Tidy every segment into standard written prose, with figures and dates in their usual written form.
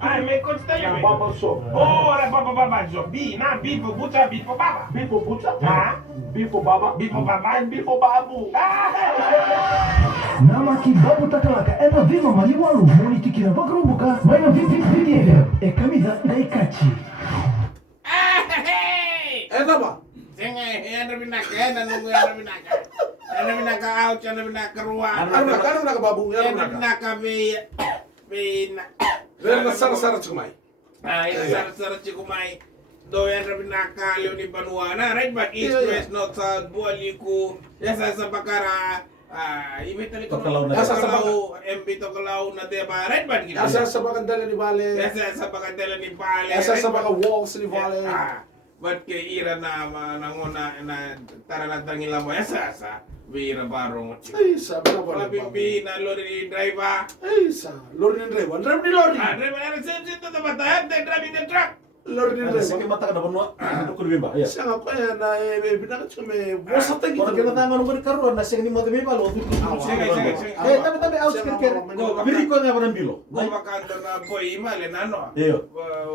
Ai, me consta Yang io. baba so. Oh, la baba so. Bifo buta, bifo baba. Bifo buta. Ah, Bifo baba. bifo baba, And bifo babu. Nama kibabu takalaka ena vima maliwalu moni tikira magrumbuka maina VTFM e kamida daikachi. Enak ba? Senge, yana binaka, yana nungu yana binaka. Yana binaka out, yana binaka ruang. Ano na kababong yan Yana na. binaka vina. Pero nasara-sara chumay. Ah, yung sarap-sarap si kumay. Do yan rabi nakaliw ni Banuana, right? But east, west, north, south, buwaliku, yasa sa bakara, ibig tali ko Tokalaw na. Yasa sa Tokalaw, MB Tokalaw na diba, right? But gina. Asa sa bakandala ni Vale. Yasa sa bakadela ni Bale. Asa right? sa baka walls ni Vale. But kay ira na nanguna na tara na tangila mo yasa sa bira barong. Ay, sabi na Wala ba? bimbi na lori driver. Ay, sa Lord and Rewan. Drive ni Lord. Driver na sa sito na batayat, driving the truck. Lord and Ada sige Rewan. mata ka na bunwa. Ano ko bimba? Ya. Siya nga ko yan na binakat siya may bosa tayo. Orang kena tangan ngor karuan na sige ni mo demi palo. Sige. Tapi out kir. Biri ko na ba bilo? Go bakando na boy imale na no. Iyo.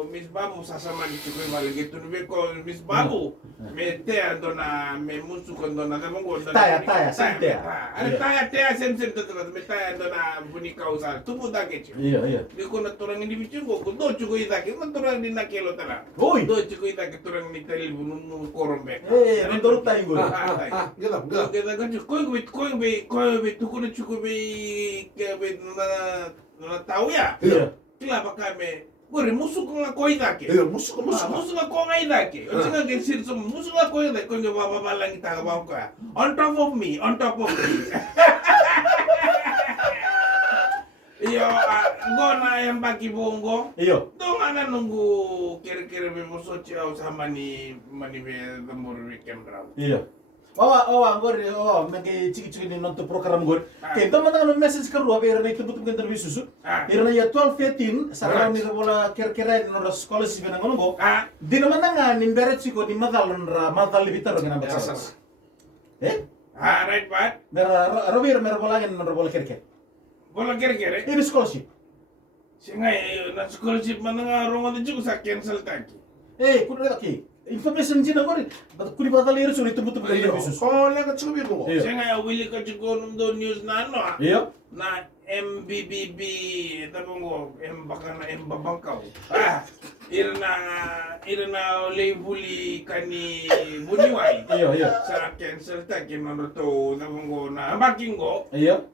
Miss Babu sasama ni chukwe male gitu nube ko Miss Babu. Me te ando na me musu kondo na mo go. Taya, sem tea. Ada taya sem to me taya ando na bunika usa. Tupu da kechu. Iya. Di ko na turang ni bichu go do chugo itake mo turang di na kelo tara. Oi. Do chugo itake turang ni teli bunu korombe. Nandoro tayo ngor. Galam. Kita kan koi be tukuna cukup be na tahu ya. Iya. Kila kami gore musuh ko nga koi dake. Iya, musuh ko. Musuh nga ko nga dake. O singa gen sir so musuh nga koi dake ko nga baba lang ita ba ko. On top of me. Iyo, go na yang bagi bongo. Iyo. Dong ana nunggu kira-kira be musuh ciao sama ni mani be gamur weekend raw. Iya. Ngor nagi ciki ni nonton program ngor. Kento mata kan message karu apa era itu butuh kan susu. Era ya 12 13 sarang ni bola kira-kira no sekolah sih benang ngono. Di mana nga ni beret siko di madal libitar kan ambak. Right, but Mera bola ngin no bola kira-kira. bola kira-kira. Ini scholarship. Singay na scholarship man nga rongo na sa cancel taki. Kuno lagi. Information sih ngor. Kuli badal iru sulit butuh kan susu. Ko lang at subi ko. Iya. Singay wili ka chugo do news na ano Iya. na MBBB tapos mo baka na mbabangkaw. Irna labuli kani buniway. Iya. Sa cancel taki man to tapos mo na baking go. Iya.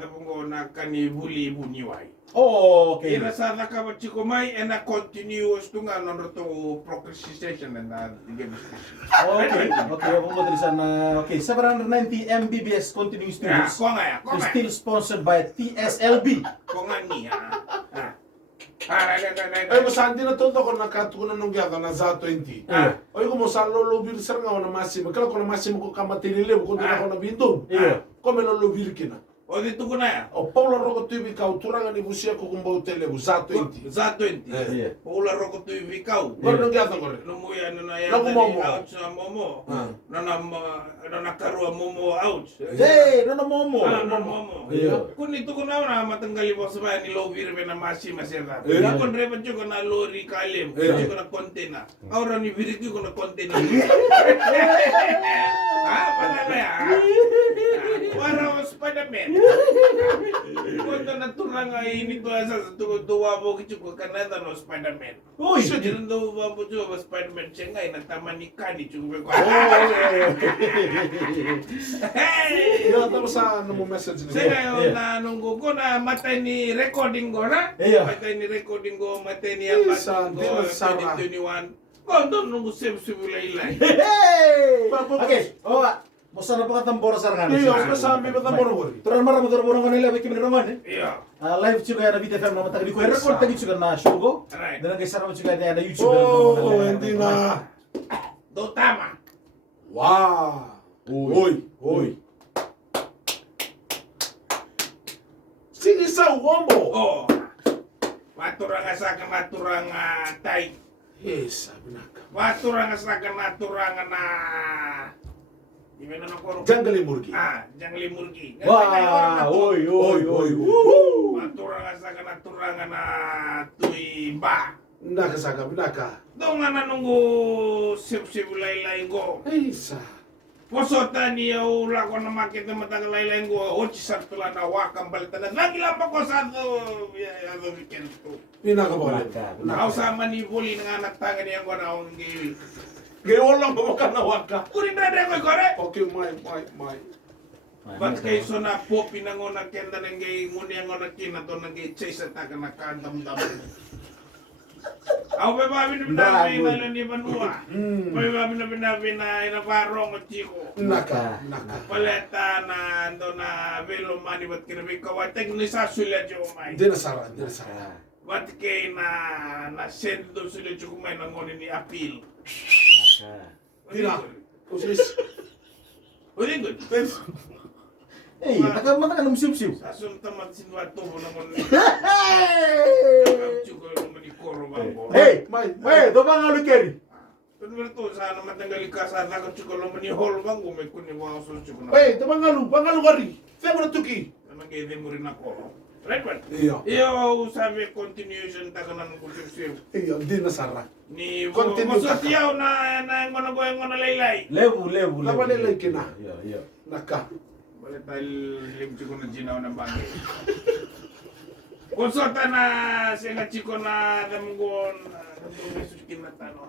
Tapos mo na kani buniway. Oh, oke. Ira sa nakabachiko may and a continuous to nga no to procrastination and Oke, ako mo tulisan na sa 790 MBBS continuing students ko nga is still sponsored by TSLB. ko nga niya. Ay, masandi na to ko nakatunan nung gaka na za 20. Oy, ko mo sa lolobir sir nga na masimo. Kala ko na masimo ko kamatinile ko na ako na bindong. Iya. Ko me lolobir kina. O dito ko na ya. O Paula roko tubi ka uturanga ni busia ko kumbo tele za 20. Za 20. Iya. Pula roko tu ibikaw. Ko nung gaka ko. Lumuya na ya. Naku momo. Out sa momo. Na nakarua momo out. Hey, no momo. Momo. Iya. Kung ito ko na matanggali mo sa bayan ni Lovir na masira. Iya. Kung rebat ko na lori kalim. Iya. Ko na kontena. Aura ni viriki ko na kontena. Pala na ya. Para Spider-Man. Kunta na turang ini tuh asa tuwa mo kichuko kanada no Spider-Man. Uy. So dito do ba po jo Spider-Man cengay nagtamanika ni chuko ko. Hey! Ya tapos sa ano mo message ni. Saya na nunggu ko na matay ni recording ko na. Iya. Matay ni recording ko, matay ni ambating ko 2021. Ko doon nunggu sib-sibulay-lay. Hey! Oke, bosan apa kata tambor sarangan? Iyo, masabi ba ta mo Turun marah motor borong kanila bikin rongan. Iya. Live juga ada VTFM nama tadi ko record tadi juga na show go. Right. Dan guys sarang juga ada YouTube. Oh, hindi na. Do tama. Wow. Oy. Sige sa wombo. Oh. Maturang asakan maturang tay. Yes, sabi na ka. Maturang asakan maturang na. Gimana na ko? Janggali murgi. Jangli murgi. Wah, oi. Oy. Maturangan sa kanaturangan na tuy ba. Naka saka, naka. Doon nga na nunggu sip-sip laylay ko. Ay, sa. Posota niya ula ko na makita matagal laylay ko. Ochi sa tula na wakang balitan. Lagi lang pa ko sa ito weekend ko. Pinaka ba ulit? Nakasama ni Buli nga nagtangan niya ko na akong giwi. Gaya walang mawaka ka. Kunin na rin ko kore. Okay, my. Ba't kayo so na po pinangon na kenda ng gay nguni ang na kinato ng gay chase at taka nakandam-dam. Ako pa ba binabi na lang ni Banua? Pa ba binabi na inaparong at chiko? Naka. Paleta na ando na velo mani ba't kinabi kawatag ni sasulat yung umay. Di nasara. Ba't kayo na send doon sulat yung umay ng nguni ni Apil? Tira. Usis. Very good. Eh, nakamata ka ng siw-siw. Sasun tamat sinwato mo naman ni Chuko naman ni Koro Bambo. Hey, May. ito ba nga lukeri? Pero berto sana matanggal ka sa nakot Chuko naman ni Hol Bambo may kunin mo ang susu ko na. Hey, pangalu kari. Saya mo na tuki. Nagay mo rin ako. Right one. Iyo. Iyo sabi continuation ta kanan ko siw. Iyo, di nasara. Ni Continue ka. Mosatiyaw na ngono go ngono laylay. Lebu. Labalelay kina. Iya. Naka. Balik tayo lim Chuko na ginaw na bangay. Konsota na sila Chiko na damgon susukin na tano.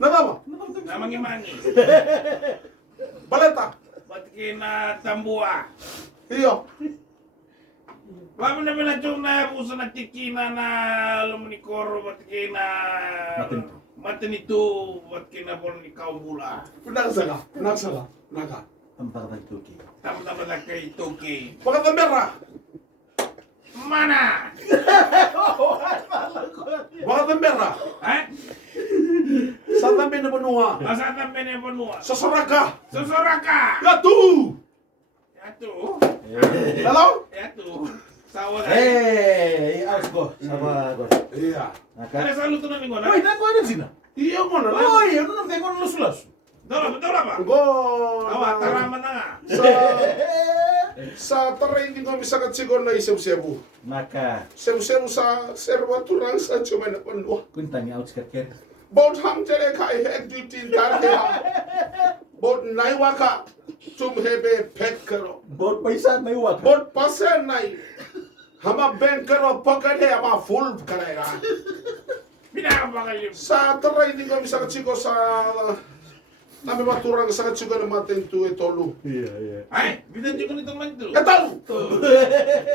Nadama. Na mangimangi. Baleta. Ba't kina tambua? Iyo. Bago na binatong na puso na tikina na lumanikoro, ba't kina matinito, ba't kina pon ikaw bula. Naka. Naka. Tampar tuki. Tama-tama na kay Toki. Pakatambera. Mana? Pakatambera. Ha? Sa tabi na Banua. Masatan peneponua. Sa Soraka. Susuraka! Yatu. Yato. Hello? Yato. Sawa ka. Eh, aus ko. Sama ko. Iya. Kaya sa luto na lingon, ha? Woi, nako ano sina? Iya mo na. Oi, ano nang tengo ng lusulas? Dola ba? Go. Awa, taraman na nga. Sa taray hindi ko misakat siguro na isaw-sebu. Maka, Sebu-sebu sa serwaturang sa Chumay na Banua. kuntang out ker. Bot ham tere kai hek dutin tar he ha. Bot nai waka tum hebe pek karo. Bot paisa na iwak. Bot pasen nai. Hama ben karo pakad he ama full karera. Pinakapakalim. Sa taray hindi ko misakat siguro sa nami maturang sa katsigo na matentu etolu. Iya. Ay, bidan juga nito man ito. Etal!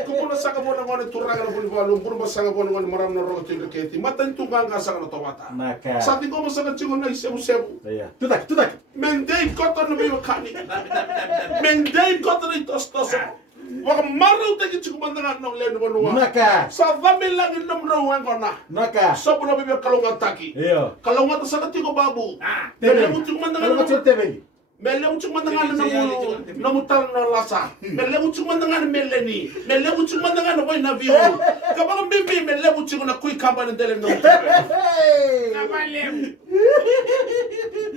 Kumuna sa kabon ng ngone turang na bulibalong, burma sa kabon ng ngone maram na rogo tilo keti. Matentu nga nga sa kanotawata. Maka. Sa ating ko masakat siguro na isebu-sebu. Iya. Tutak. Mendei koto na may wakani. Mendei koto na itos-tos. Waka maraw tayo chikumandangan ng leno banua. Maka. Sa dami lang inom rawan ko na. Maka. Sa puna bibig kalungan taki. Iya. Kalungan ta sa katiko babu. Ah, Mele mo chikumandangan Kalau macam tebe. Mele mo chikumandangan ng namutal na lasa. Mele mo chikumandangan mele ni. Mele mo chikumandangan na boy na view. Kapag bibi mele mo chikun na kuy kamba ng telem ng Hey. Nabalim.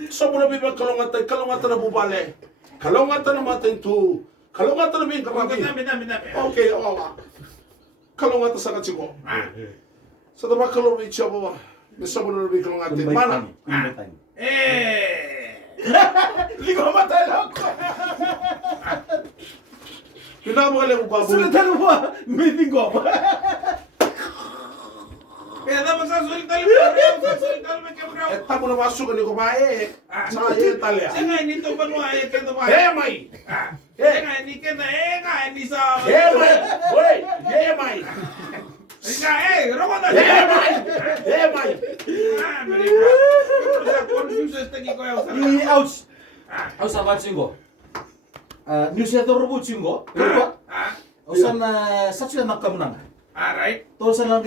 Sa puna bibig kalungan ta na bubale. Kalungan ta na matentu. Kalungan ta na bing karabi. Dami. Okay, awa. Kalungan ta sa katiko. Ah, Sa tama kalungan itcha ba? Mesa mo na bing kalungan ta. Mana? Kumbaitan. Ligo matay lang ko. Pinamagaling mo babu. Sulatan mo. Meeting ko. Kaya dapat sa sultan may kameraw. Eh, tamo na masuk ni kumae. Sa iyo talya. Siya nga, nito ba mo ay kaya ba? Hemay! Siya nga, hindi ka na, hindi sa... Hemay! Hoy! Hemay! Siya nga, roko na. Hemay! Hemay! Mereka. Pero sa confuses tagi ko yung I aus. Aus sama chingo. Newsletter rubu chingo. Rupa. Usan satsu na kamunang. Alright. Tosan lang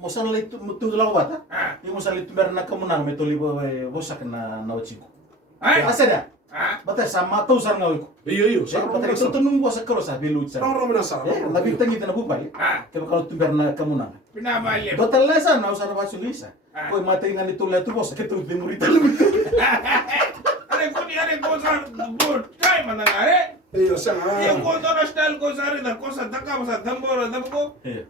mosan lay tulang bata. Yung mosan lay tumber na kamunang metoli bosak na chingo. Ay. Asada. Bata sama tosan ngawi ko. Iyo. Bata ko tunung bosak karo sa bilu sa. Orang minasar. Labing tangi na bupal. Kaya kalau tumber na kamunang. Pinamalim. Total lesan na usara basu lisa. Koi matay nga nito leto bosak ketu timurita. Are ko sa good time manangare. Iya, sana. Yung ko to na style ko sa rin ko sa taka sa tambora ko Iya.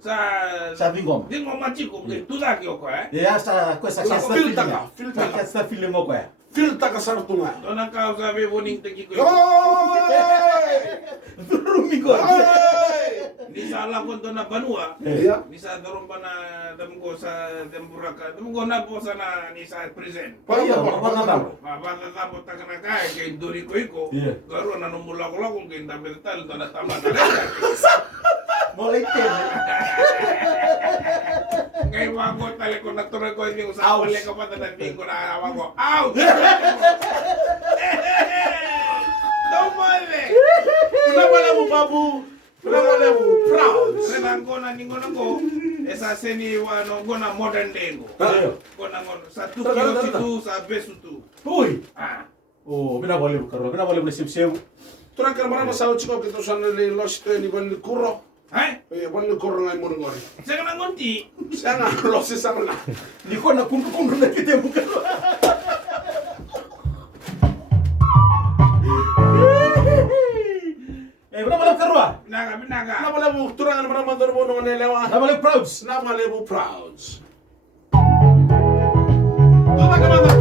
sa Vingom. dingo machiko tu da ki ko Ya sa questa Sa questa filta filma. ka, filta ka. Questa film ko ya. Filta ka sartunga. to na ka sa be boning teki ko Rumigo. ni sa la ko to na banua Iya. ni sa doron pa na damgo sa temburaka damgo na po sa na ni sa present Iya, Parang apa ngadam? Baka tapos ta kana kay kay duri ko iko Iya. garo na numula ko lang kay tabi tal to na tama talaga Mulai tem. ngay wago tale ko na tore ko yung sa wala ka pa tanating ko na awa ko out Tomole Pinawala mo, babu. Pinawala mo. Proud. Renang ko na ningo na ko esa seni wano ko na modern day ko Iya. ko na ngon sa tukio situ sa besu tu Uy. ah Oh, bina boleh karo, bina boleh sip-sip. Turang ka marama sa uchiko kito sa nili lost ni bali kuro. hai Eh, bali kuro ngay mo ngori. sa kana ngonti Siya nga, lost sa nga. Di ko na kundu na kita bukan. Bina boleh karo. binaga Nawala mo, turang ka marama doon mo nung nelewa. Bina boleh prouds. Nawala mo, proud. Tuna ka mga